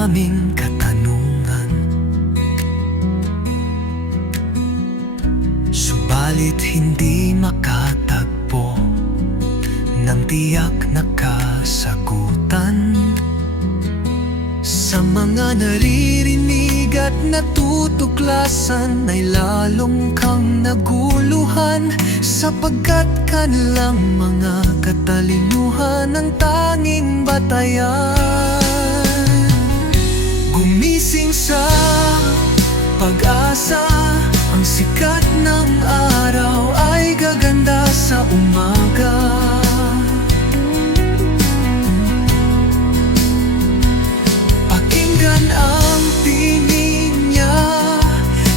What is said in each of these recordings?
maraming katanungan, subalit hindi makatagpo ng tiyak na kasagutan. Sa mga naririnig at natutuklasan ay lalong kang naguluhan, sapagkat kanilang mga katalinuhan ang tanging batayan. Gumising sa pag-asa, ang sikat ng araw ay gaganda sa umaga. Pakinggan ang tinig niya,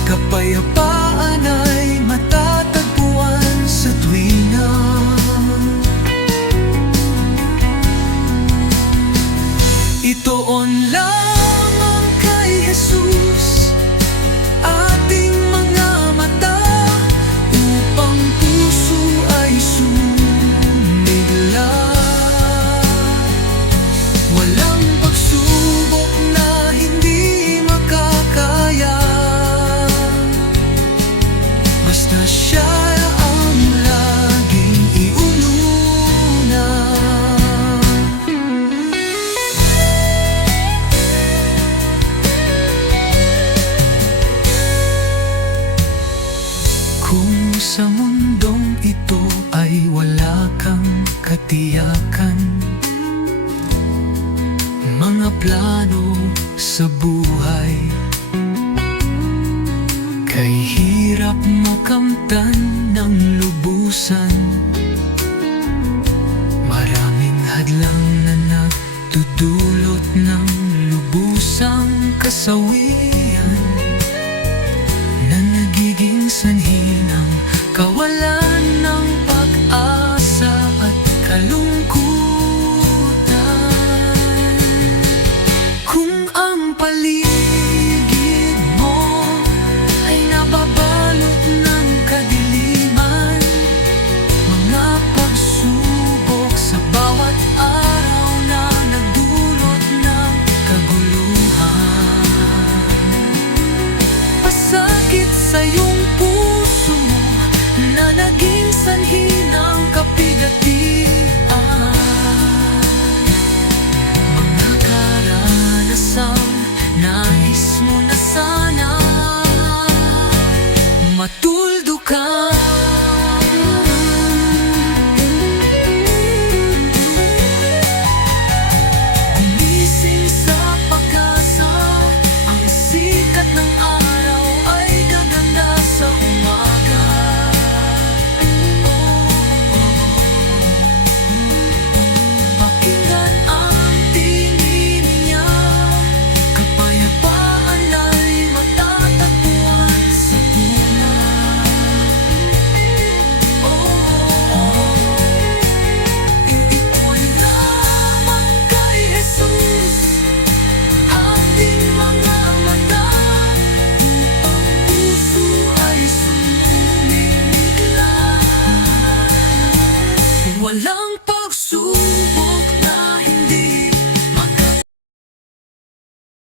kapayapaan ay matatagpuan sa tuwina. Itoon lamang kay Jesus ating mga mata, upang puso ay sumigla. Walang pagsubok na hindi makakaya, basta siya ang laging iununa. Kung sa mundong ito ay wala kang katiyakan, mga plano sa buhay, kay hirap makamtan ng lubusan. Maraming hadlang na nagdudulot ng lubusang kasawian, na nagiging sanhi ng kawalan ng pag-asa at kalungkutan. Kung ang paligid mo ay nababalot ng kadiliman, mga pagsubok sa bawat araw na nagdulot ng kaguluhan, pasakit sa iyong puso na naging sanhi ng kapigatian.